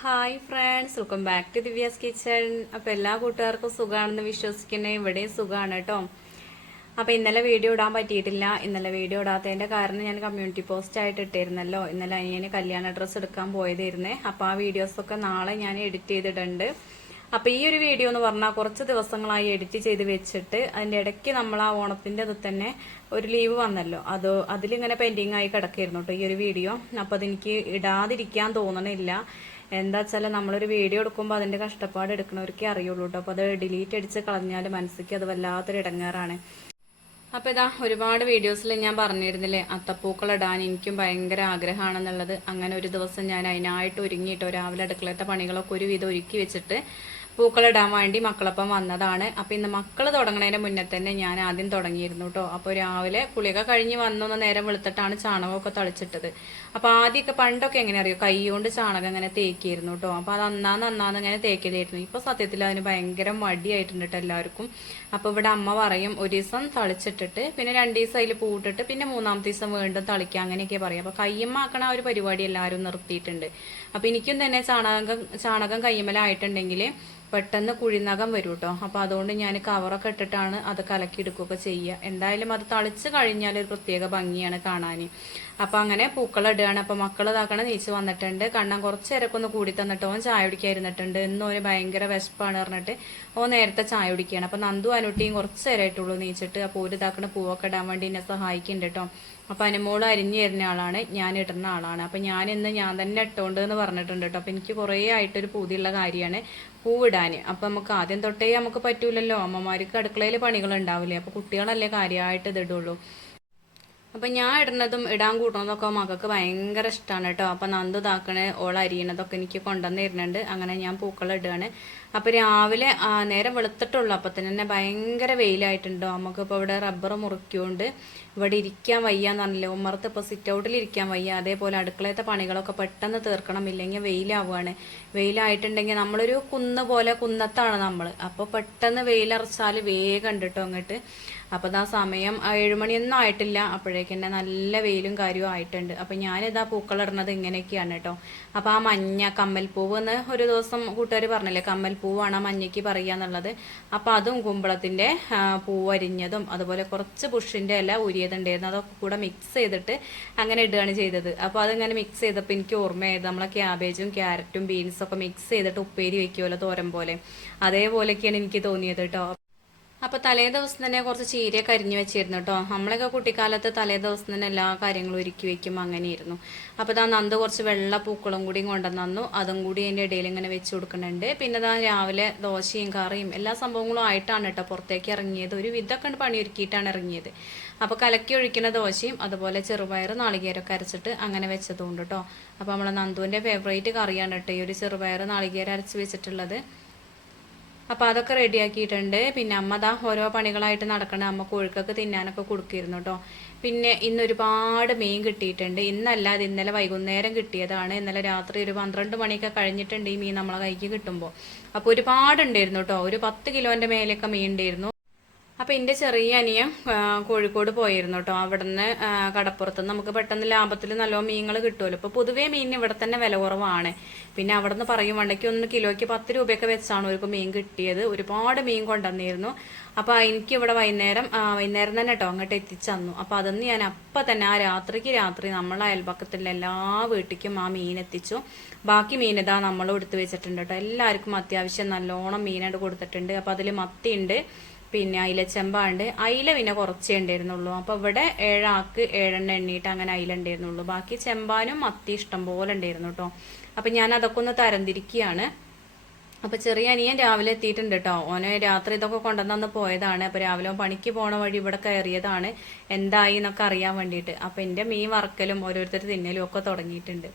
Hi friends welcome back to Divya's kitchen അപ്പോൾ എല്ലാ കൂട്ടുകാർക്കും സുഖമാണെന്ന് വിശ്വസിക്കുന്നത് ഇവിടെ സുഖമാണ് കേട്ടോ. അപ്പോൾ ഇന്നലെ വീഡിയോ ഇടാൻ പറ്റിയിട്ടില്ല. ഇന്നലെ വീഡിയോ ഇടാത്തതിന്റെ കാരണം ഞാൻ കമ്മ്യൂണിറ്റി പോസ്റ്റ് ആയിട്ട് ഇട്ടിരുന്നല്ലോ. ഇന്നലെ അനിയന് കല്യാണ ഡ്രസ്സ് എടുക്കാൻ പോയതായിരുന്നേ. അപ്പോൾ ആ വീഡിയോസൊക്കെ നാളെ ഞാൻ എഡിറ്റ് ചെയ്തിട്ടുണ്ട്. അപ്പോൾ ഈ ഒരു വീഡിയോ എന്ന് പറഞ്ഞാൽ കുറച്ച് ദിവസങ്ങളായി എഡിറ്റ് ചെയ്ത് വെച്ചിട്ട് അതിന്റെ ഇടയ്ക്ക് നമ്മൾ ആ ഓണത്തിന്റെ അത് തന്നെ ഒരു ലീവ് വന്നല്ലോ. അത് അതിലിങ്ങനെ പെൻഡിങ് ആയി കിടക്കായിരുന്നു കേട്ടോ ഈ ഒരു വീഡിയോ അപ്പോൾ അതെനിക്ക് ഇടാതിരിക്കാൻ തോന്നണില്ല. എന്താ വെച്ചാൽ നമ്മളൊരു വീഡിയോ എടുക്കുമ്പോൾ അതിന്റെ കഷ്ടപ്പാട് എടുക്കണവർക്കേ അറിയുള്ളൂ കേട്ടോ അപ്പോൾ അത് ഡിലീറ്റ് അടിച്ച് കളഞ്ഞാൽ മനസ്സിക്ക് അത് വല്ലാത്തൊരു ഇടങ്ങാറാണ്. അപ്പോൾ ഇതാ ഒരുപാട് വീഡിയോസിൽ ഞാൻ പറഞ്ഞിരുന്നില്ലേ അത്തപ്പൂക്കൾ ഇടാൻ എനിക്കും ഭയങ്കര ആഗ്രഹമാണെന്നുള്ളത്. അങ്ങനെ ഒരു ദിവസം ഞാൻ അതിനായിട്ട് ഒരുങ്ങിയിട്ടോ രാവിലെ അടുക്കളത്തെ പണികളൊക്കെ ഒരുവിധം ഒരുക്കി വെച്ചിട്ട് പൂക്കളിടാൻ വേണ്ടി മക്കളൊപ്പം വന്നതാണ്. അപ്പം ഇന്ന് മക്കൾ തുടങ്ങുന്നതിന് മുന്നേ തന്നെ ഞാൻ ആദ്യം തുടങ്ങിയിരുന്നു കേട്ടോ അപ്പോൾ രാവിലെ കുളിയൊക്കെ കഴിഞ്ഞ് വന്നൊന്ന് നേരം വെളുത്തിട്ടാണ് ചാണകമൊക്കെ തളിച്ചിട്ടത്. അപ്പോൾ ആദ്യമൊക്കെ പണ്ടൊക്കെ എങ്ങനെ അറിയോ? കൈ കൊണ്ട് ചാണകം ഇങ്ങനെ തേക്കിയിരുന്നു കേട്ടോ അപ്പോൾ അത് അന്നാന്ന് അന്നാന്ന് ഇങ്ങനെ തേക്കലായിരുന്നു ഇപ്പോൾ സത്യത്തിൽ അതിന് ഭയങ്കര മടിയായിട്ടുണ്ട് കേട്ടോ എല്ലാവർക്കും. അപ്പോൾ ഇവിടെ അമ്മ പറയും ഒരു ദിവസം തളിച്ചിട്ടിട്ട് പിന്നെ രണ്ട് ദിവസം അതിൽ പൂട്ടിട്ട് പിന്നെ മൂന്നാമത്തെ ദിവസം വീണ്ടും തളിക്കുക അങ്ങനെയൊക്കെ പറയും. അപ്പോൾ കയ്യമ്മാക്കണ ആ ഒരു പരിപാടി എല്ലാവരും നിർത്തിയിട്ടുണ്ട്. അപ്പോൾ എനിക്കും തന്നെ ചാണകം ചാണകം കയ്യമ്മലായിട്ടുണ്ടെങ്കിൽ പെട്ടെന്ന് കുഴിനകം വരും കേട്ടോ അപ്പോൾ അതുകൊണ്ട് ഞാൻ കവറൊക്കെ ഇട്ടിട്ടാണ് അത് കലക്കിയെടുക്കുകയൊക്കെ ചെയ്യുക. എന്തായാലും അത് തളിച്ച് കഴിഞ്ഞാൽ ഒരു പ്രത്യേക ഭംഗിയാണ് കാണാൻ അപ്പോൾ അങ്ങനെ പൂക്കൾ ഇടുകയാണ്. അപ്പോൾ മക്കൾ ഇതാക്കണ നീച്ച് വന്നിട്ടുണ്ട്. കണ്ണൻ കുറച്ച് ഇരക്കൊന്ന് കൂടി തന്നിട്ട് ഓൻ ചായ കുടിക്കാതിരുന്നിട്ടുണ്ട് ഇന്നും ഒരു ഭയങ്കര വിശപ്പാണ് പറഞ്ഞിട്ട് ഓൻ നേരത്തെ ചായ കുടിക്കുകയാണ്. അപ്പോൾ നന്ദു അനുട്ടിയും കുറച്ച് നേരമായിട്ടുള്ളൂ നീച്ചിട്ട്. അപ്പോൾ ഒരു ഇതാക്കണ പൂവൊക്കെ ഇടാൻ വേണ്ടി എന്നെ സഹായിക്കുന്നുണ്ട് കേട്ടോ. അപ്പൊ അനുമോൾ അരിഞ്ഞു തരുന്ന ആളാണ്. ഞാൻ ഇടുന്ന ആളാണ്. അപ്പൊ ഞാൻ ഇന്ന് ഞാൻ തന്നെ ഇട്ടോണ്ട് എന്ന് പറഞ്ഞിട്ടുണ്ട് കേട്ടോ. അപ്പൊ എനിക്ക് കുറേ ആയിട്ടൊരു പൂതിയുള്ള കാര്യമാണ്. പൂവിടാൻ അപ്പോൾ നമുക്ക് ആദ്യം തൊട്ടേ നമുക്ക് പറ്റൂലല്ലോ. അമ്മമാർക്ക് അടുക്കളയിൽ പണികൾ ഉണ്ടാവില്ലേ അപ്പോൾ കുട്ടികളല്ലേ കാര്യമായിട്ട് ഇതിടുള്ളൂ അപ്പം ഞാൻ ഇടുന്നതും ഇടാൻ കൂട്ടുന്നതൊക്കെ മകൾക്ക് ഭയങ്കര ഇഷ്ടമാണ് കേട്ടോ. അപ്പം നന്ദു താക്കണ ഓൾ അരിയണതൊക്കെ എനിക്ക് കൊണ്ടുവന്ന് തരുന്നുണ്ട്. അങ്ങനെ ഞാൻ പൂക്കൾ ഇടുകയാണ്. അപ്പം രാവിലെ നേരെ വെളുത്തിട്ടുള്ളൂ. അപ്പം തന്നെ ഭയങ്കര വെയിലായിട്ടുണ്ടോ. നമുക്കിപ്പോൾ ഇവിടെ റബ്ബർ മുറിക്കൊണ്ട് ഇവിടെ ഇരിക്കാൻ വയ്യ എന്നറിയില്ല ഉമ്മറത്ത് ഇപ്പോൾ സിറ്റ് ഔട്ടിൽ ഇരിക്കാൻ വയ്യ. അതേപോലെ അടുക്കളയത്തെ പണികളൊക്കെ പെട്ടെന്ന് തീർക്കണം. ഇല്ലെങ്കിൽ വെയിലാവുകയാണ്. വെയിലായിട്ടുണ്ടെങ്കിൽ നമ്മളൊരു കുന്ന് പോലെ കുന്നത്താണ് നമ്മൾ അപ്പോൾ പെട്ടെന്ന് വെയിലറച്ചാൽ വേഗം ഉണ്ട് അങ്ങോട്ട്. അപ്പോൾ ആ സമയം ഏഴുമണിയൊന്നും ആയിട്ടില്ല. അപ്പോഴേക്കും തന്നെ നല്ല വെയിലും കാര്യവും ആയിട്ടുണ്ട്. അപ്പോൾ ഞാനിതാ പൂക്കളിടുന്നത് ഇങ്ങനെയൊക്കെയാണ് കേട്ടോ അപ്പോൾ ആ മഞ്ഞ കമ്മൽപ്പൂവ് എന്ന് ഒരു ദിവസം കൂട്ടുകാർ പറഞ്ഞില്ലേ. കമ്മൽപ്പൂവാണ് ആ മഞ്ഞയ്ക്ക് പറയുക എന്നുള്ളത്. അപ്പോൾ അതും കുമ്പളത്തിന്റെ പൂവരിഞ്ഞതും അതുപോലെ കുറച്ച് പുഷിന്റെ ഇല ഉരിയതുണ്ടായിരുന്നു. അതൊക്കെ കൂടെ മിക്സ് ചെയ്തിട്ട് അങ്ങനെ ഇടുകയാണ് ചെയ്തത്. അപ്പോൾ അതിങ്ങനെ മിക്സ് ചെയ്തപ്പോൾ എനിക്ക് ഓർമ്മയായത് നമ്മളെ ക്യാബേജും ക്യാരറ്റും ബീൻസും ഒക്കെ മിക്സ് ചെയ്തിട്ട് ഉപ്പേരി വയ്ക്കുമല്ലോ തോരൻ പോലെ. അതേപോലെയൊക്കെയാണ് എനിക്ക് തോന്നിയത് കേട്ടോ അപ്പൊ തലേ ദിവസം തന്നെ കുറച്ച് ചീരയൊക്കെ അരിഞ്ഞു വെച്ചിരുന്നു കേട്ടോ നമ്മളൊക്കെ കുട്ടിക്കാലത്ത് തലേ ദിവസം തന്നെ എല്ലാ കാര്യങ്ങളും ഒരുക്കി വെക്കും അങ്ങനെയായിരുന്നു അപ്പൊ താ നന്ദ കുറച്ച് വെള്ള പൂക്കളും കൂടി കൊണ്ടുവന്നു അതും കൂടി അതിന്റെ ഇടയിൽ ഇങ്ങനെ വെച്ച് കൊടുക്കുന്നുണ്ട്. പിന്നെ താ രാവിലെ ദോശയും കറിയും എല്ലാ സംഭവങ്ങളും ആയിട്ടാണ് കേട്ടോ പുറത്തേക്ക് ഇറങ്ങിയത്. ഒരു വിധമൊക്കെ പണി ഒരുക്കിയിട്ടാണ് ഇറങ്ങിയത്. അപ്പൊ കലക്കി ഒഴിക്കുന്ന ദോശയും അതുപോലെ ചെറുപയർ നാളികേരമൊക്കെ അരച്ചിട്ട് അങ്ങനെ വെച്ചതുകൊണ്ട് കേട്ടോ അപ്പൊ നമ്മളെ നന്ദുവിന്റെ ഫേവറേറ്റ് കറിയാണ് കേട്ടോ ഈ ഒരു ചെറുപയർ നാളികേരം അരച്ച് വെച്ചിട്ടുള്ളത്. അപ്പൊ അതൊക്കെ റെഡിയാക്കിയിട്ടുണ്ട്. പിന്നെ അമ്മ ദാ ഓരോ പണികളായിട്ട് നടക്കണ അമ്മ കോഴിക്കൊക്കെ തിന്നാനൊക്കെ കൊടുക്കിയിരുന്നു കേട്ടോ പിന്നെ ഇന്ന് ഒരുപാട് മീൻ കിട്ടിയിട്ടുണ്ട്. ഇന്നല്ല അത് ഇന്നലെ വൈകുന്നേരം കിട്ടിയതാണ്. ഇന്നലെ രാത്രി ഒരു പന്ത്രണ്ട് മണിയൊക്കെ കഴിഞ്ഞിട്ടുണ്ട് ഈ മീൻ നമ്മളെ കൈക്ക് കിട്ടുമ്പോൾ അപ്പോൾ ഒരുപാട് ഉണ്ടായിരുന്നു കേട്ടോ ഒരു പത്ത് കിലോന്റെ മേലെയൊക്കെ മീൻ ഉണ്ടായിരുന്നു. അപ്പൊ എന്റെ ചെറിയ അനിയൻ കോഴിക്കോട് പോയിരുന്നു കേട്ടോ അവിടുന്ന് കടപ്പുറത്ത് നമുക്ക് പെട്ടെന്ന് ലാഭത്തിൽ നല്ല മീനുകൾ കിട്ടുമല്ലോ ഇപ്പൊ പൊതുവേ മീൻ ഇവിടെ തന്നെ വില കുറവാണ്. പിന്നെ അവിടുന്ന് പറയും വണ്ടയ്ക്ക് ഒന്ന് കിലോയ്ക്ക് പത്ത് രൂപയൊക്കെ വെച്ചാണ് ഒരു മീൻ കിട്ടിയത്. ഒരുപാട് മീൻ കൊണ്ടുവന്നിരുന്നു. അപ്പൊ എനിക്ക് ഇവിടെ വൈകുന്നേരം വൈകുന്നേരം തന്നെ കേട്ടോ അങ്ങോട്ട് എത്തിച്ചന്നു. അപ്പോൾ അപ്പൊ അതൊന്ന് ഞാൻ അപ്പൊ തന്നെ ആ രാത്രിക്ക് രാത്രി നമ്മളെ അയൽപക്കത്തിലെ എല്ലാ വീട്ടിലേക്കും ആ മീൻ എത്തിച്ചു. ബാക്കി മീൻ ഇതാ നമ്മളും എടുത്തു വെച്ചിട്ടുണ്ട് കേട്ടോ എല്ലാവർക്കും അത്യാവശ്യം നല്ലോണം മീനായിട്ട് കൊടുത്തിട്ടുണ്ട്. അപ്പൊ അതിൽ മത്തിയുണ്ട്. പിന്നെ അയിലച്ചെമ്പാണ്ട്. അയില പിന്നെ കുറച്ചേ ഉണ്ടായിരുന്നുള്ളൂ. അപ്പൊ ഇവിടെ ഏഴാക്ക് ഏഴെണ്ണ എണ്ണീട്ട് അങ്ങനെ അയില ഉണ്ടായിരുന്നുള്ളൂ. ബാക്കി ചെമ്പാനും മത്തി ഇഷ്ടം പോലെ ഉണ്ടായിരുന്നു കേട്ടോ അപ്പൊ ഞാൻ അതൊക്കെ ഒന്ന് തരംതിരിക്കുകയാണ്. അപ്പൊ ചെറിയ അനിയൻ രാവിലെ എത്തിയിട്ടുണ്ട് കേട്ടോ ഓന് രാത്രി ഇതൊക്കെ കൊണ്ടുവന്നു പോയതാണ്. അപ്പൊ രാവിലെ പണിക്ക് പോണ വഴി ഇവിടെ കയറിയതാണ്. എന്തായി എന്നൊക്കെ അറിയാൻ വേണ്ടിയിട്ട്. അപ്പൊ എന്റെ മീൻ വറക്കലും ഓരോരുത്തർ തിന്നലും ഒക്കെ തുടങ്ങിയിട്ടുണ്ട്.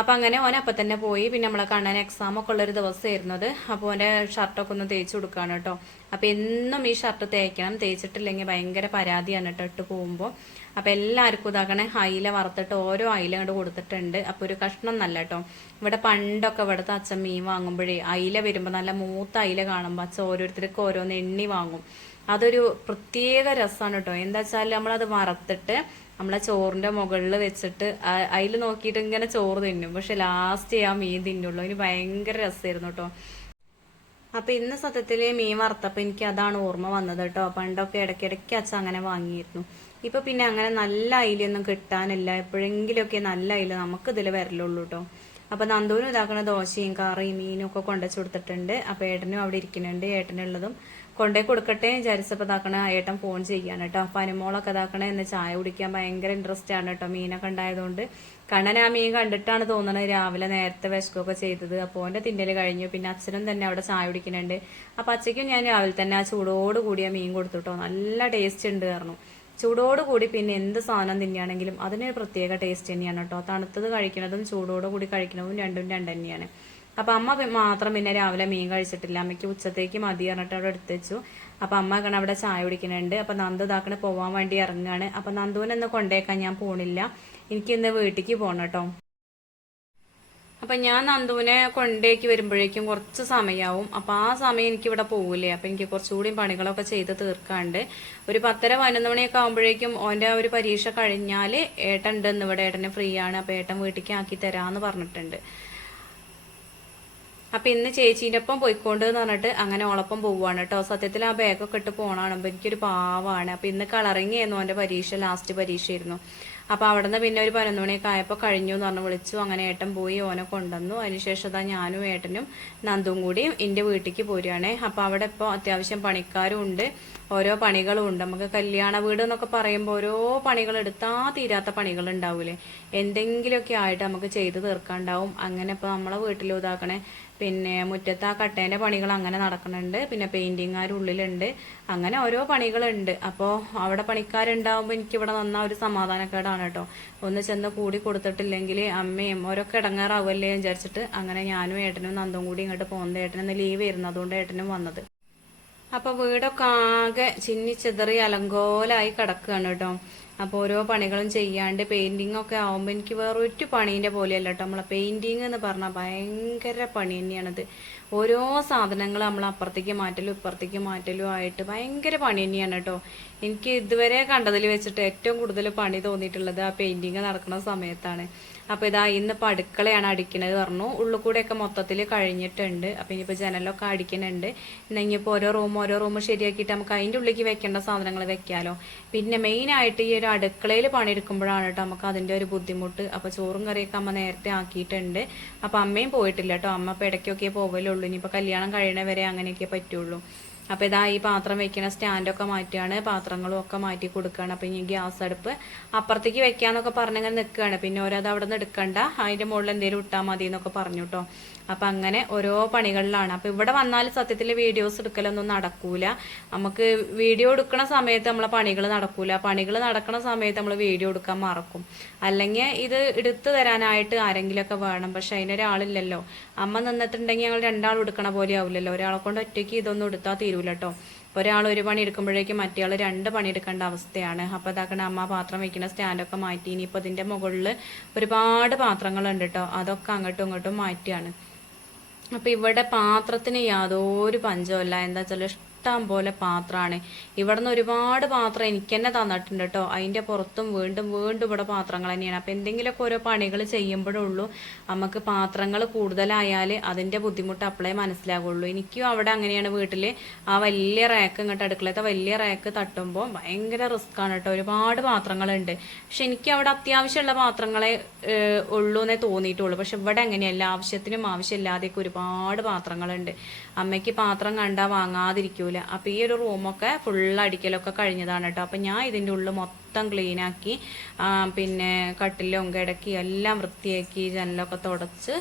അപ്പൊ അങ്ങനെ ഓൻ അപ്പൊ തന്നെ പോയി. പിന്നെ നമ്മളെ കണ്ണൻ എക്സാം ഒക്കെ ഉള്ളൊരു ദിവസമായിരുന്നു അത് അപ്പൊ ഓന്റെ ഷർട്ടൊക്കെ ഒന്ന് തേച്ച് കൊടുക്കാണ് കേട്ടോ അപ്പൊ എന്നും ഈ ഷർട്ട് തേക്കണം. തേച്ചിട്ടില്ലെങ്കിൽ ഭയങ്കര പരാതിയാണ് കേട്ടോ ഇട്ട് പോകുമ്പോൾ അപ്പൊ എല്ലാവർക്കും ഇതാക്കണേ അയില വറുത്തിട്ട് ഓരോ അയില അങ്ങോട്ട് കൊടുത്തിട്ടുണ്ട്. അപ്പോൾ ഒരു കഷ്ണം നല്ല കേട്ടോ ഇവിടെ പണ്ടൊക്കെ ഇവിടുത്തെ അച്ഛൻ മീൻ വാങ്ങുമ്പോഴേ അയില വരുമ്പോൾ നല്ല മൂത്ത അയില കാണുമ്പോൾ അച്ഛൻ ഓരോരുത്തർക്ക് ഓരോന്ന് എണ്ണി വാങ്ങും. അതൊരു പ്രത്യേക രസമാണ് കേട്ടോ എന്താ വെച്ചാൽ നമ്മളത് വറുത്തിട്ട് നമ്മളെ ചോറിന്റെ മുകളിൽ വെച്ചിട്ട് അതിൽ നോക്കിയിട്ട് ഇങ്ങനെ ചോറ് തിന്നും. പക്ഷെ ലാസ്റ്റ് ആ മീൻ തിന്നുള്ളൂ. അതിന് ഭയങ്കര രസമായിരുന്നു കേട്ടോ അപ്പൊ ഇന്ന് സത്യത്തിൽ മീൻ വറുത്തപ്പോ എനിക്ക് അതാണ് ഓർമ്മ വന്നത് കേട്ടോ പണ്ടൊക്കെ ഇടയ്ക്കിടയ്ക്ക് അച്ഛൻ അങ്ങനെ വാങ്ങിയിരുന്നു. ഇപ്പൊ പിന്നെ അങ്ങനെ നല്ല അയിലൊന്നും കിട്ടാനില്ല. എപ്പോഴെങ്കിലുമൊക്കെ നല്ല അയില നമുക്ക് ഇതിൽ വരലുള്ളൂ കേട്ടോ അപ്പൊ നന്ദൂനും ഇതാക്കുന്ന ദോശയും കറിയും മീനും ഒക്കെ കൊണ്ടുവച്ച് കൊടുത്തിട്ടുണ്ട്. അപ്പൊ ഏട്ടനും അവിടെ ഇരിക്കുന്നുണ്ട്. ഏട്ടനുള്ളതും കൊണ്ടേ കൊടുക്കട്ടെ വിചാരിച്ചപ്പോ ഇതാക്കണ ഏട്ടൻ ഫോൺ ചെയ്യാണ് കേട്ടോ അപ്പൊ അനുമോളൊക്കെ ഇതാക്കണ എന്ന് ചായ കുടിക്കാൻ ഭയങ്കര ഇൻട്രസ്റ്റ് ആണ് കേട്ടോ മീനൊക്കെ ഉണ്ടായതുകൊണ്ട് കണ്ണൻ ആ മീൻ കണ്ടിട്ടാണ് തോന്നുന്നത് രാവിലെ നേരത്തെ വിശക്കൊക്കെ ചെയ്തത്. അപ്പോൾ ഓന്റെ തിന്നൽ കഴിഞ്ഞു. പിന്നെ അച്ഛനും തന്നെ അവിടെ ചായ കുടിക്കുന്നുണ്ട്. അപ്പൊ അച്ഛയ്ക്കും ഞാൻ രാവിലെ തന്നെ ആ ചൂടോട് കൂടിയ മീൻ കൊടുത്തുട്ടോ നല്ല ടേസ്റ്റ് ഉണ്ട് കാരണം ചൂടോട് കൂടി പിന്നെ എന്ത് സാധനം തിന്നുകയാണെങ്കിലും അതിനൊരു പ്രത്യേക ടേസ്റ്റ് തന്നെയാണ് കേട്ടോ തണുത്തത് കഴിക്കുന്നതും ചൂടോട് കൂടി കഴിക്കുന്നതും രണ്ടും രണ്ട് തന്നെയാണ്. അപ്പൊ അമ്മ മാത്രം പിന്നെ രാവിലെ മീൻ കഴിച്ചിട്ടില്ല. അമ്മയ്ക്ക് ഉച്ചത്തേക്ക് മതി പറഞ്ഞിട്ട് അവിടെ എടുത്തു വെച്ചു അപ്പൊ അമ്മ കണ അവിടെ ചായ കുടിക്കുന്നുണ്ട്. അപ്പൊ നന്ദു ഇതാക്കണ പോവാൻ വേണ്ടി ഇറങ്ങാണ്. അപ്പൊ നന്ദുവിനൊന്ന് കൊണ്ടേക്കാൻ ഞാൻ പോണില്ല. എനിക്ക് ഇന്ന് വീട്ടിലേക്ക് പോകണം കേട്ടോ അപ്പൊ ഞാൻ നന്ദുവിനെ കൊണ്ടേക്ക് വരുമ്പോഴേക്കും കുറച്ച് സമയമാവും അപ്പൊ ആ സമയം എനിക്ക് ഇവിടെ പോകില്ലേ അപ്പൊ എനിക്ക് കുറച്ചുകൂടി പണികളൊക്കെ ചെയ്ത് തീർക്കാണ്ട് ഒരു പത്തര പതിനൊന്ന് മണിയൊക്കെ ആകുമ്പോഴേക്കും ഓന്റെ ഒരു പരീക്ഷ കഴിഞ്ഞാൽ ഏട്ടൻ ഉണ്ട് ഇന്ന് ഇവിടെ. ഏട്ടന് ഫ്രീ ആണ്. അപ്പൊ ഏട്ടൻ വീട്ടിലേക്ക് ആക്കി തരാന്ന് പറഞ്ഞിട്ടുണ്ട്. അപ്പൊ ഇന്ന് ചേച്ചീന്റെ ഒപ്പം പോയിക്കൊണ്ട് എന്ന് പറഞ്ഞിട്ട് അങ്ങനെ ഉളപ്പം പോവാണ് കേട്ടോ. സത്യത്തിൽ ആ ബാഗൊക്കെ ഇട്ട് പോണാണുമ്പോ എനിക്കൊരു പാവാണ്. അപ്പൊ ഇന്ന് കളറിങ് ആയിരുന്നു അവന്റെ പരീക്ഷ ലാസ്റ്റ് പരീക്ഷയായിരുന്നു അപ്പൊ നിന്ന് പിന്നെ ഒരു പതിനൊന്ന് മണിയൊക്കെ ആയപ്പോ കഴിഞ്ഞു എന്ന് പറഞ്ഞ് വിളിച്ചു. അങ്ങനെ ഏട്ടൻ പോയി ഓനെ കൊണ്ടുവന്നു. അതിനുശേഷം അതാ ഞാനും ഏട്ടനും നന്ദും കൂടി എന്റെ വീട്ടിലേക്ക് പോരുകയാണേ അപ്പൊ അവിടെ ഇപ്പോൾ അത്യാവശ്യം പണിക്കാരും ഉണ്ട്. ഓരോ പണികളും ഉണ്ട്. നമുക്ക് കല്യാണ വീട് എന്നൊക്കെ പറയുമ്പോൾ ഓരോ പണികൾ എടുത്താ തീരാത്ത പണികൾ ഉണ്ടാവൂലേ? എന്തെങ്കിലുമൊക്കെ ആയിട്ട് നമുക്ക് ചെയ്ത് തീർക്കാണ്ടാവും. അങ്ങനെ ഇപ്പൊ നമ്മളെ വീട്ടിൽ ഇതാക്കണേ. പിന്നെ മുറ്റത്ത് ആ കട്ടേന്റെ പണികൾ അങ്ങനെ നടക്കുന്നുണ്ട്. പിന്നെ പെയിന്റിങ്ങാർ ഉള്ളിലുണ്ട്. അങ്ങനെ ഓരോ പണികളുണ്ട്. അപ്പോൾ അവിടെ പണിക്കാരുണ്ടാവുമ്പോൾ എനിക്ക് ഇവിടെ നന്നാ ഒരു സമാധാനക്കേടാണ് കേട്ടോ. ഒന്ന് ചെന്ന് കൂടി കൊടുത്തിട്ടില്ലെങ്കിൽ അമ്മയും ഓരോ ഇടങ്ങാറാവുമല്ലേ വിചാരിച്ചിട്ട് അങ്ങനെ ഞാനും ഏട്ടനും നന്ദും കൂടി ഇങ്ങോട്ട് പോകുന്നത് ഏട്ടനും ലീവ് ആയിരുന്നു അതുകൊണ്ട് ഏട്ടനും വന്നത്. അപ്പോൾ വീടൊക്കെ ആകെ ചിന്നി ചെതറി അലങ്കോലായി കിടക്കുകയാണ് കേട്ടോ. അപ്പൊ ഓരോ പണികളും ചെയ്യാണ്ട് പെയിന്റിംഗ് ഒക്കെ ആവുമ്പോ എനിക്ക് വേറൊരു പണീന്റെ പോലെയല്ല കേട്ടോ നമ്മളെ പെയിന്റിംഗ് എന്ന് പറഞ്ഞാൽ ഭയങ്കര പണി തന്നെയാണത്. ഓരോ സാധനങ്ങൾ നമ്മൾ അപ്പുറത്തേക്ക് മാറ്റലും ഇപ്പുറത്തേക്ക് മാറ്റലും ആയിട്ട് ഭയങ്കര പണി തന്നെയാണ് കേട്ടോ എനിക്ക് ഇതുവരെ കണ്ടതിൽ വെച്ചിട്ട് ഏറ്റവും കൂടുതൽ പണി തോന്നിയിട്ടുള്ളത് ആ പെയിന്റിങ് നടക്കുന്ന സമയത്താണ്. അപ്പൊ ഇതാ ഇന്നിപ്പോ അടുക്കളയാണ് അടിക്കണത് പറഞ്ഞു. ഉള്ളു കൂടെയൊക്കെ മൊത്തത്തിൽ കഴിഞ്ഞിട്ടുണ്ട്. അപ്പൊ ഇനിയിപ്പോ ജനലൊക്കെ അടിക്കുന്നുണ്ട്. ഇനിയിപ്പോ ഓരോ റൂം ഓരോ റൂം ശരിയാക്കിയിട്ട് നമുക്ക് അതിന്റെ ഉള്ളിലേക്ക് വെക്കേണ്ട സാധനങ്ങൾ വെക്കാലോ. പിന്നെ മെയിൻ ആയിട്ട് ഈ ഒരു അടുക്കളയിൽ പണിയെടുക്കുമ്പോഴാണ് കേട്ടോ നമുക്ക് അതിന്റെ ഒരു ബുദ്ധിമുട്ട്. അപ്പൊ ചോറും കറിയൊക്കെ അമ്മ നേരത്തെ ആക്കിയിട്ടുണ്ട്. അപ്പൊ അമ്മയും പോയിട്ടില്ല കേട്ടോ. അമ്മ ഇപ്പൊ ഇടയ്ക്കൊക്കെ പോവലുള്ളൂ. ഇനിയിപ്പോ കല്യാണം കഴിയണവരെ അങ്ങനെയൊക്കെ പറ്റുള്ളൂ. അപ്പൊ ഇതാ ഈ പാത്രം വെക്കുന്ന സ്റ്റാൻഡൊക്കെ മാറ്റിയാണ് പാത്രങ്ങളും ഒക്കെ മാറ്റി കൊടുക്കുകയാണ്. അപ്പൊ ഇനി ഗ്യാസ് അടുപ്പ് അപ്പുറത്തേക്ക് വെക്കാന്നൊക്കെ പറഞ്ഞങ്ങനെ നിൽക്കുകയാണ്. പിന്നെ ഓരോ അവിടെ നിന്ന് എടുക്കണ്ട. അതിന്റെ മുകളിൽ എന്തെങ്കിലും ഇട്ടാൽ മതി എന്നൊക്കെ പറഞ്ഞു കേട്ടോ അപ്പൊ അങ്ങനെ ഓരോ പണികളിലാണ്. അപ്പൊ ഇവിടെ വന്നാൽ സത്യത്തിൽ വീഡിയോസ് എടുക്കലൊന്നും നടക്കൂല. നമുക്ക് വീഡിയോ എടുക്കുന്ന സമയത്ത് നമ്മളെ പണികൾ നടക്കൂല. പണികൾ നടക്കുന്ന സമയത്ത് നമ്മൾ വീഡിയോ എടുക്കാൻ മറക്കും. അല്ലെങ്കിൽ ഇത് എടുത്തു തരാനായിട്ട് ആരെങ്കിലുമൊക്കെ വേണം. പക്ഷെ അതിനൊരാളില്ലല്ലോ അമ്മ നിന്നിട്ടുണ്ടെങ്കിൽ ഞങ്ങൾ രണ്ടാൾ എടുക്കണ പോലെ ആവില്ലല്ലോ ഒരാളെ കൊണ്ട് ഒറ്റയ്ക്ക് ഇതൊന്നും എടുത്താൽ തീരൂല കേട്ടോ ഒരാൾ ഒരു പണി എടുക്കുമ്പോഴേക്കും മറ്റേ ആൾ രണ്ട് പണി എടുക്കേണ്ട അവസ്ഥയാണ്. അപ്പോൾ ഇതാക്കണ അമ്മ പാത്രം വയ്ക്കുന്ന സ്റ്റാൻഡൊക്കെ മാറ്റി. ഇനിയിപ്പോൾ ഇതിന്റെ മുകളിൽ ഒരുപാട് പാത്രങ്ങളുണ്ട് കേട്ടോ അതൊക്കെ അങ്ങോട്ടും ഇങ്ങോട്ടും മാറ്റിയാണ് അപ്പൊ ഇവിടെ പാത്രത്തിന് യാതൊരു പഞ്ചമല്ല എന്താ വെച്ചാൽ ഇഷ്ടം പോലെ പാത്രമാണ് ഇവിടെ നിന്ന് ഒരുപാട് പാത്രം എനിക്ക് തന്നെ തന്നിട്ടുണ്ട് കേട്ടോ അതിന്റെ പുറത്തും വീണ്ടും വീണ്ടും ഇവിടെ പാത്രങ്ങൾ തന്നെയാണ്. അപ്പൊ എന്തെങ്കിലുമൊക്കെ ഓരോ പണികൾ ചെയ്യുമ്പോഴുള്ളൂ നമുക്ക് പാത്രങ്ങൾ കൂടുതലായാൽ അതിന്റെ ബുദ്ധിമുട്ട് അപ്പോഴേ മനസ്സിലാകുള്ളൂ എനിക്കും അവിടെ അങ്ങനെയാണ് വീട്ടിൽ ആ വലിയ റാക്ക് ഇങ്ങോട്ട് അടുക്കളത്തെ വലിയ റാക്ക് തട്ടുമ്പോൾ ഭയങ്കര റിസ്ക് ആണ് കേട്ടോ ഒരുപാട് പാത്രങ്ങളുണ്ട്. പക്ഷെ എനിക്ക് അവിടെ അത്യാവശ്യമുള്ള പാത്രങ്ങളെ ഉള്ളൂ എന്നേ തോന്നിയിട്ടുള്ളൂ. പക്ഷെ ഇവിടെ അങ്ങനെയല്ല. ആവശ്യത്തിനും ആവശ്യമില്ലാതെയൊക്കെ ഒരുപാട് പാത്രങ്ങളുണ്ട്. അമ്മയ്ക്ക് പാത്രം കണ്ടാൽ വാങ്ങാതിരിക്കൂല. അപ്പോൾ ഈ ഒരു റൂമൊക്കെ ഫുൾ അടിക്കലൊക്കെ കഴിഞ്ഞതാണ് കേട്ടോ അപ്പോൾ ഞാൻ ഇതിന്റെ ഉള്ളിൽ മൊത്തം ക്ലീനാക്കി പിന്നെ കട്ടിലും കിടക്കി എല്ലാം വൃത്തിയാക്കി ജനലൊക്കെ തുടച്ച്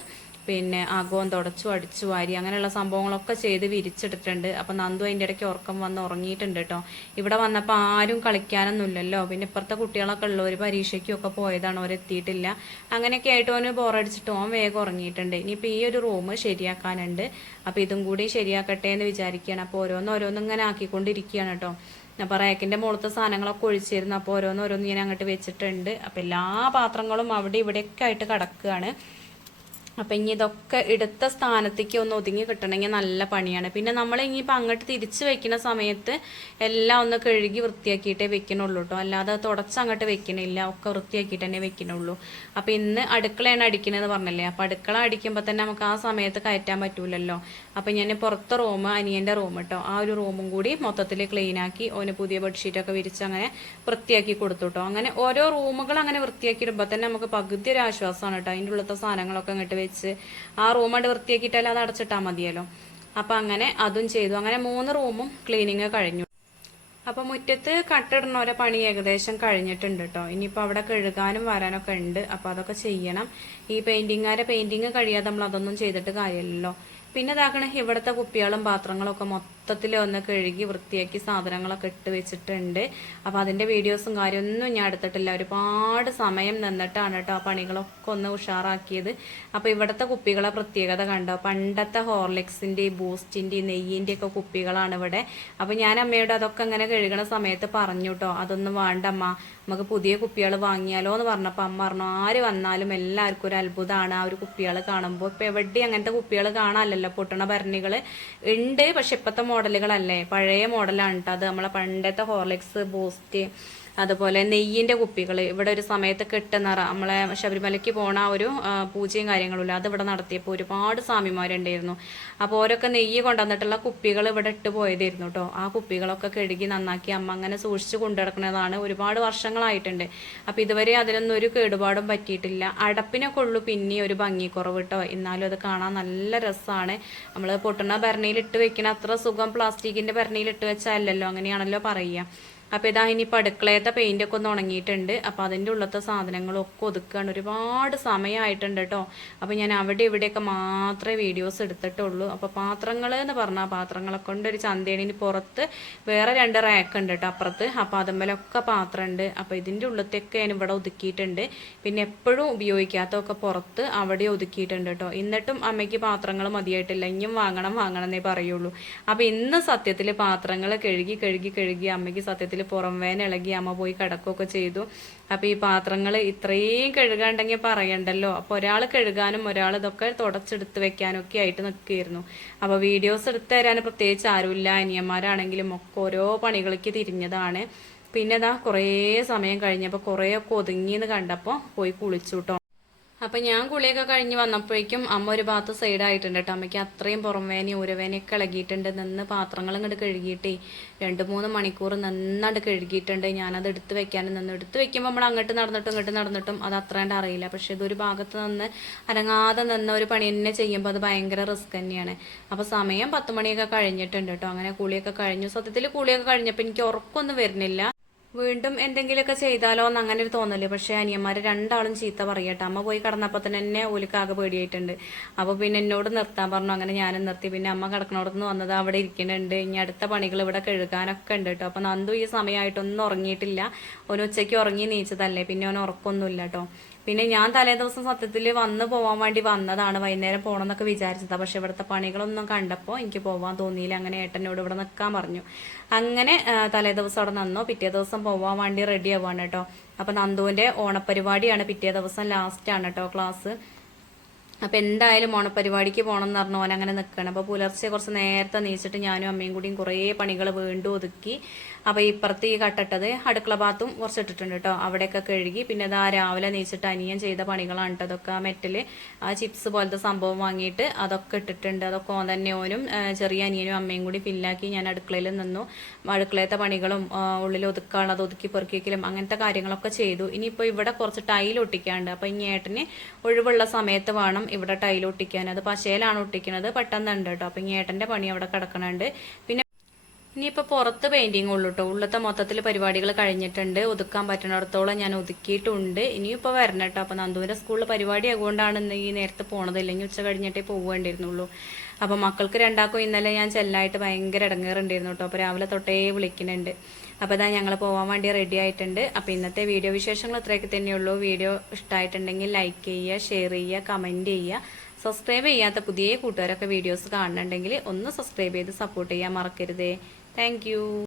പിന്നെ അകവും തുടച്ചു അടിച്ചു വാരി അങ്ങനെയുള്ള സംഭവങ്ങളൊക്കെ ചെയ്ത് വിരിച്ചിട്ടിട്ടുണ്ട് അപ്പൊ നന്ദു അതിന്റെ ഇടയ്ക്ക് ഉറക്കം വന്ന് ഉറങ്ങിയിട്ടുണ്ട് കേട്ടോ. ഇവിടെ വന്നപ്പോൾ ആരും കളിക്കാനൊന്നുമില്ലല്ലോ. പിന്നെ ഇപ്പുറത്തെ കുട്ടികളൊക്കെ ഉള്ളവർ പരീക്ഷയ്ക്കും ഒക്കെ പോയതാണ്. അവർ എത്തിയിട്ടില്ല. അങ്ങനെയൊക്കെ ആയിട്ട് ഓന് ബോറടിച്ചിട്ട് ഓൻ വേഗം ഉറങ്ങിയിട്ടുണ്ട്. ഇനിയിപ്പോൾ ഈ ഒരു റൂം ശരിയാക്കാനുണ്ട്. അപ്പോൾ ഇതും കൂടി ശരിയാക്കട്ടെ എന്ന് വിചാരിക്കുകയാണ്. അപ്പോൾ ഓരോന്ന് ഓരോന്ന് ഇങ്ങനെ ആക്കിക്കൊണ്ടിരിക്കുകയാണ് കേട്ടോ. അപ്പൊ റാക്കിന്റെ മുകളത്തെ സാധനങ്ങളൊക്കെ ഒഴിച്ചിരുന്നു. അപ്പോൾ ഓരോന്ന് ഓരോന്ന് ഞാൻ അങ്ങോട്ട് വെച്ചിട്ടുണ്ട്. അപ്പോൾ എല്ലാ പാത്രങ്ങളും അവിടെ ഇവിടെയൊക്കെ ആയിട്ട് കിടക്കുകയാണ്. അപ്പം ഇനി ഇതൊക്കെ എടുത്ത സ്ഥാനത്തേക്ക് ഒന്ന് ഒതുങ്ങി കിട്ടണമെങ്കിൽ നല്ല പണിയാണ്. പിന്നെ നമ്മൾ ഇനിയിപ്പോൾ അങ്ങോട്ട് തിരിച്ച് വെക്കുന്ന സമയത്ത് എല്ലാം ഒന്ന് കഴുകി വൃത്തിയാക്കിയിട്ടേ വെക്കണുള്ളൂ കേട്ടോ അല്ലാതെ തുടച്ച് അങ്ങോട്ട് വെക്കണില്ല. ഒക്കെ വൃത്തിയാക്കിയിട്ട് തന്നെ വെക്കണുള്ളൂ. അപ്പോൾ ഇന്ന് അടുക്കളയാണ് അടിക്കണതെന്ന് പറഞ്ഞല്ലേ? അപ്പോൾ അടുക്കള അടിക്കുമ്പോൾ തന്നെ നമുക്ക് ആ സമയത്ത് കയറ്റാൻ പറ്റൂലല്ലോ. അപ്പോൾ ഞാൻ പുറത്തെ റൂം അനിയന്റെ റൂം കേട്ടോ ആ ഒരു റൂമും കൂടി മൊത്തത്തിൽ ക്ലീനാക്കി ഓന് പുതിയ ബെഡ്ഷീറ്റൊക്കെ വിരിച്ച് അങ്ങനെ വൃത്തിയാക്കി കൊടുത്തു കേട്ടോ അങ്ങനെ ഓരോ റൂമുകൾ അങ്ങനെ വൃത്തിയാക്കി ഇടുമ്പോൾ തന്നെ നമുക്ക് പകുതി ഒരു ആശ്വാസമാണ് കേട്ടോ അതിന്റെ ഉള്ളത്തെ സാധനങ്ങളൊക്കെ അങ്ങോട്ട് വെച്ച് ആ റൂം അങ്ങോട്ട് വൃത്തിയാക്കിയിട്ടല്ല അത് അടച്ചിട്ടാൽ മതിയല്ലോ. അപ്പം അങ്ങനെ അതും ചെയ്തു. അങ്ങനെ മൂന്ന് റൂമും ക്ലീനിങ് കഴിഞ്ഞു. അപ്പം മുറ്റത്ത് കട്ടിടണോരെ പണി ഏകദേശം കഴിഞ്ഞിട്ടുണ്ട് കേട്ടോ ഇനിയിപ്പോൾ അവിടെ കഴുകാനും വരാനൊക്കെ ഉണ്ട്. അപ്പോൾ അതൊക്കെ ചെയ്യണം. ഈ പെയിന്റിങ്ങാരെ പെയിന്റിങ് കഴിയാതെ നമ്മൾ അതൊന്നും ചെയ്തിട്ട് കാര്യമില്ലല്ലോ. പിന്നെ ഇതാക്കണ ഇവിടുത്തെ കുപ്പികളും പാത്രങ്ങളും ഒക്കെ മൊത്തത്തിൽ ഒന്ന് കഴുകി വൃത്തിയാക്കി സാധനങ്ങളൊക്കെ ഇട്ട് വെച്ചിട്ടുണ്ട്. അപ്പോൾ അതിന്റെ വീഡിയോസും കാര്യമൊന്നും ഞാൻ എടുത്തിട്ടില്ല. ഒരുപാട് സമയം നിന്നിട്ടാണ് കേട്ടോ ആ പണികളൊക്കെ ഒന്ന് ഉഷാറാക്കിയത്. അപ്പോൾ ഇവിടുത്തെ കുപ്പികളെ പ്രത്യേകത കണ്ടോ? പണ്ടത്തെ ഹോർലിക്സിന്റെ ബൂസ്റ്റിന്റെ നെയ്യിന്റെ ഒക്കെ കുപ്പികളാണ് ഇവിടെ. അപ്പോൾ ഞാൻ അമ്മയോട് അതൊക്കെ അങ്ങനെ കഴുകണ സമയത്ത് പറഞ്ഞു കേട്ടോ. അതൊന്നും വേണ്ട അമ്മ. നമുക്ക് പുതിയ കുപ്പികൾ വാങ്ങിയാലോ എന്ന് പറഞ്ഞപ്പോൾ അമ്മ പറഞ്ഞു ആര് വന്നാലും എല്ലാവർക്കും ഒരു അത്ഭുതമാണ് ആ ഒരു കുപ്പികൾ കാണുമ്പോൾ. ഇപ്പോൾ എവിടെ അങ്ങനത്തെ കുപ്പികൾ കാണാമല്ലോ പൊട്ടണ ഭരണികൾ ഉണ്ട്. പക്ഷെ ഇപ്പോഴത്തെ മോഡലുകളല്ലേ പഴയ മോഡലാണ് കേട്ടോ അത് നമ്മളെ പണ്ടത്തെ ഹോർലിക്സ് ബൂസ്റ്റ് അതുപോലെ നെയ്യിന്റെ കുപ്പികൾ. ഇവിടെ ഒരു സമയത്ത് കിട്ടുന്ന നമ്മളെ ശബരിമലയ്ക്ക് പോണ ഒരു പൂജയും കാര്യങ്ങളുമില്ല. അത് ഇവിടെ നടത്തിയപ്പോൾ ഒരുപാട് സ്വാമിമാരുണ്ടായിരുന്നു. അപ്പോൾ ഓരോക്കെ നെയ്യ് കൊണ്ടുവന്നിട്ടുള്ള കുപ്പികൾ ഇവിടെ ഇട്ട് പോയതായിരുന്നു കേട്ടോ. ആ കുപ്പികളൊക്കെ കഴുകി നന്നാക്കി അമ്മ അങ്ങനെ സൂക്ഷിച്ച് കൊണ്ടുനടക്കുന്നതാണ് ഒരുപാട് വർഷങ്ങളായിട്ടുണ്ട്. അപ്പോൾ ഇതുവരെ അതിനൊന്നും ഒരു കേടുപാടും പറ്റിയിട്ടില്ല. അടപ്പിനൊക്കെ ഉള്ളൂ പിന്നെ ഒരു ഭംഗിക്കുറവ് കേട്ടോ. എന്നാലും അത് കാണാൻ നല്ല രസമാണ്. നമ്മൾ പൊട്ടുന്ന ഭരണിയിൽ ഇട്ട് വെക്കുന്ന അത്ര സുഖം പ്ലാസ്റ്റിക്കിന്റെ ഭരണിയിൽ ഇട്ട് വെച്ചാലല്ലോ അങ്ങനെയാണല്ലോ പറയുക. അപ്പോൾ ഇതാ ഇനിയിപ്പോൾ അടുക്കളയത്തെ പെയിന്റ് ഒക്കെ ഒന്ന് ഉണങ്ങിയിട്ടുണ്ട്. അപ്പോൾ അതിന്റെ ഉള്ളത്തെ സാധനങ്ങളൊക്കെ ഒതുക്കുകയാണ് ഒരുപാട് സമയമായിട്ടുണ്ട് കേട്ടോ. അപ്പോൾ ഞാൻ അവിടെ ഇവിടെയൊക്കെ മാത്രമേ വീഡിയോസ് എടുത്തിട്ടുള്ളൂ. അപ്പോൾ പാത്രങ്ങൾ എന്ന് പറഞ്ഞാൽ പാത്രങ്ങളെ കൊണ്ട് ഒരു ചന്തേണിന് പുറത്ത് വേറെ രണ്ട് റാക്ക് ഉണ്ട് കേട്ടോ അപ്പുറത്ത്. അപ്പോൾ അതുമ്മലൊക്കെ പാത്രമുണ്ട് അപ്പോൾ ഇതിന്റെ ഉള്ളത്തൊക്കെ ഞാൻ ഇവിടെ ഒതുക്കിയിട്ടുണ്ട്. പിന്നെ എപ്പോഴും ഉപയോഗിക്കാത്തതൊക്കെ പുറത്ത് അവിടെ ഒതുക്കിയിട്ടുണ്ട് കേട്ടോ. എന്നിട്ടും അമ്മയ്ക്ക് പാത്രങ്ങൾ മതിയായിട്ടില്ല. ഇനിയും വാങ്ങണം വാങ്ങണം എന്നേ പറയുള്ളൂ. അപ്പോൾ ഇന്ന് സത്യത്തിൽ പാത്രങ്ങൾ കഴുകി കഴുകി കഴുകി അമ്മയ്ക്ക് സത്യത്തിൽ പുറം വേന ഇളകി അമ്മ പോയി കിടക്കുകയൊക്കെ ചെയ്തു. അപ്പോൾ ഈ പാത്രങ്ങൾ ഇത്രയും കഴുകാണ്ടെങ്കിൽ പറയണ്ടല്ലോ. അപ്പോൾ ഒരാൾ കഴുകാനും ഒരാൾ ഇതൊക്കെ തുടച്ചെടുത്ത് വെക്കാനൊക്കെ ആയിട്ട് നിൽക്കുകയായിരുന്നു. അപ്പോൾ വീഡിയോസ് എടുത്തു തരാൻ പ്രത്യേകിച്ച് ആരുമില്ല. അനിയന്മാരാണെങ്കിലും ഒക്കെ ഓരോ പണികൾക്ക് തിരിഞ്ഞതാണ്. പിന്നെ ഇതാ കുറേ സമയം കഴിഞ്ഞപ്പോൾ കുറേയൊക്കെ ഒതുങ്ങിയെന്ന് കണ്ടപ്പോൾ പോയി കുളിച്ചു കേട്ടോ അപ്പൊ ഞാൻ കുളിയൊക്കെ കഴിഞ്ഞ് വന്നപ്പോഴേക്കും അമ്മ ഒരു ഭാഗത്ത് സൈഡ് ആയിട്ടുണ്ട് കേട്ടോ. അമ്മയ്ക്ക് അത്രയും പുറംവേനയും ഉരവേനയൊക്കെ ഇളകിയിട്ടുണ്ട്. നിന്ന് പാത്രങ്ങൾ ഇങ്ങോട്ട് കഴുകിയിട്ടേ രണ്ട് മൂന്ന് മണിക്കൂർ നന്നായിട്ട് കഴുകിയിട്ടുണ്ട്. ഞാനത് എടുത്ത് വെക്കാനും നിന്ന്. എടുത്ത് വെക്കുമ്പോൾ നമ്മൾ അങ്ങോട്ട് നടന്നിട്ടും ഇങ്ങോട്ട് നടന്നിട്ടും അത് അത്രേണ്ട അറിയില്ല. പക്ഷെ ഇതൊരു ഭാഗത്ത് നിന്ന് അനങ്ങാതെ നിന്ന് ഒരു പണി തന്നെ ചെയ്യുമ്പോൾ അത് ഭയങ്കര റിസ്ക് തന്നെയാണ്. അപ്പോൾ സമയം പത്ത് മണിയൊക്കെ കഴിഞ്ഞിട്ടുണ്ട് കേട്ടോ. അങ്ങനെ കുളിയൊക്കെ കഴിഞ്ഞു. സത്യത്തിൽ കുളിയൊക്കെ കഴിഞ്ഞപ്പോൾ എനിക്ക് ഉറക്കമൊന്നും വരുന്നില്ല. വീണ്ടും എന്തെങ്കിലുമൊക്കെ ചെയ്താലോ എന്ന് അങ്ങനെ ഒരു തോന്നൽ. പക്ഷെ അനിയന്മാര് രണ്ടാളും ചീത്ത പറയട്ടെ. അമ്മ പോയി കിടന്നപ്പോൾ തന്നെ എന്നെ ഓലിക്കാകെ പേടിയായിട്ടുണ്ട്. അപ്പോൾ പിന്നെ എന്നോട് നിർത്താൻ പറഞ്ഞു. അങ്ങനെ ഞാനും നിർത്തി. പിന്നെ അമ്മ കിടക്കണോടത്ത് വന്നത് അവിടെ ഇരിക്കുന്നുണ്ട്. ഇനി അടുത്ത പണികൾ ഇവിടെ കഴുകാനൊക്കെ ഉണ്ട് കേട്ടോ. അപ്പോൾ നന്ദു ഈ സമയമായിട്ടൊന്നും ഉറങ്ങിയിട്ടില്ല. ഒരു ഉച്ചയ്ക്ക് ഉറങ്ങി നീച്ചതല്ലേ. പിന്നെ അവൻ ഉറക്കൊന്നുമില്ല കേട്ടോ. പിന്നെ ഞാൻ തലേ ദിവസം സത്യത്തിൽ വന്ന് പോവാൻ വേണ്ടി വന്നതാണ് വൈകുന്നേരം പോകണം എന്നൊക്കെ വിചാരിച്ചതാ. പക്ഷെ ഇവിടുത്തെ പണികളൊന്നും കണ്ടപ്പോൾ എനിക്ക് പോവാൻ തോന്നിയില്ല. അങ്ങനെ ഏട്ടനോട് ഇവിടെ നിൽക്കാൻ പറഞ്ഞു. അങ്ങനെ തലേ ദിവസം അവിടെ നന്നോ. പിറ്റേ ദിവസം പോവാൻ വേണ്ടി റെഡി ആവുകയാണ് കേട്ടോ അപ്പം നന്ദുവിന്റെ ഓണപ്പരിപാടിയാണ് പിറ്റേ ദിവസം ലാസ്റ്റ് ആണ് കേട്ടോ ക്ലാസ് അപ്പം എന്തായാലും ഓണപ്പരിപാടിക്ക് പോകണം എന്ന് പറഞ്ഞു ഓൻ അങ്ങനെ നിൽക്കണം അപ്പോൾ പുലർച്ചെ കുറച്ച് നേരത്തെ നീച്ചിട്ട് ഞാനും അമ്മയും കൂടിയും കുറേ പണികൾ വീണ്ടും ഒതുക്കി. അപ്പോൾ ഇപ്പുറത്ത് ഈ കട്ടിട്ടത് അടുക്കള ഭാഗത്തും കുറച്ച് ഇട്ടിട്ടുണ്ട് കേട്ടോ. അവിടെയൊക്കെ കഴുകി പിന്നെ ഇതാ രാവിലെ നീച്ചിട്ട് അനിയൻ ചെയ്ത പണികളാണ് അതൊക്കെ ആ മെറ്റൽ ആ ചിപ്സ് പോലത്തെ സംഭവം വാങ്ങിയിട്ട് അതൊക്കെ ഇട്ടിട്ടുണ്ട്. അതൊക്കെ ഓൻ തന്നെ ഓനും ചെറിയ അനിയനും അമ്മയും കൂടി ഫില്ലാക്കി ഞാൻ അടുക്കളയിൽ നിന്നു. അടുക്കളയത്തെ പണികളും ഉള്ളിൽ ഒതുക്കാനുള്ളത് ഒതുക്കി പെറുക്കിക്കലും അങ്ങനത്തെ കാര്യങ്ങളൊക്കെ ചെയ്തു. ഇനിയിപ്പോൾ ഇവിടെ കുറച്ച് ടൈൽ ഒട്ടിക്കാണ്ട് അപ്പോൾ ഇനി ഏട്ടന് ഒഴിവുള്ള സമയത്ത് വേണം ഇവിടെ ടൈൽ ഒട്ടിക്കാൻ. അത് പശയിലാണ് ഒട്ടിക്കുന്നത് പെട്ടെന്ന് ഉണ്ട് കേട്ടോ. അപ്പോൾ ഇനി ഏട്ടന്റെ പണി അവിടെ കിടക്കണുണ്ട്. പിന്നെ ഇനിയിപ്പോൾ പുറത്ത് പെയിന്റിങ് ഉള്ളൂ കേട്ടോ ഉള്ളത്തെ മൊത്തത്തിൽ പരിപാടികൾ കഴിഞ്ഞിട്ടുണ്ട്. ഒതുക്കാൻ പറ്റുന്നിടത്തോളം ഞാൻ ഒതുക്കിയിട്ടുണ്ട്. ഇനിയിപ്പോൾ വരണം കേട്ടോ അപ്പോൾ നന്ദുവിന്റെ സ്കൂളിൽ പരിപാടി ആയതുകൊണ്ടാണ് ഇന്ന് ഈ നേരത്തെ പോണത്. ഇല്ലെങ്കിൽ ഉച്ച കഴിഞ്ഞിട്ടേ പോവേണ്ടിയിരുന്നുള്ളൂ അപ്പോൾ മക്കൾക്ക് രണ്ടാക്കും ഇന്നലെ ഞാൻ ചെല്ലായിട്ട് ഭയങ്കര ഇടങ്ങേറുണ്ടായിരുന്നു കേട്ടോ അപ്പോൾ രാവിലെ തൊട്ടേ വിളിക്കുന്നുണ്ട്. അപ്പോൾ ഇതാ ഞങ്ങൾ പോകാൻ വേണ്ടി റെഡി ആയിട്ടുണ്ട്. അപ്പോൾ ഇന്നത്തെ വീഡിയോ വിശേഷങ്ങൾ ഇത്രയൊക്കെ തന്നെയുള്ളൂ. വീഡിയോ ഇഷ്ടമായിട്ടുണ്ടെങ്കിൽ ലൈക്ക് ചെയ്യുക ഷെയർ ചെയ്യുക കമന്റ് ചെയ്യുക. സബ്സ്ക്രൈബ് ചെയ്യാത്ത പുതിയ കൂട്ടുകാരൊക്കെ വീഡിയോസ് കാണുന്നുണ്ടെങ്കിൽ ഒന്ന് സബ്സ്ക്രൈബ് ചെയ്ത് സപ്പോർട്ട് ചെയ്യാൻ മറക്കരുതേ. Thank you.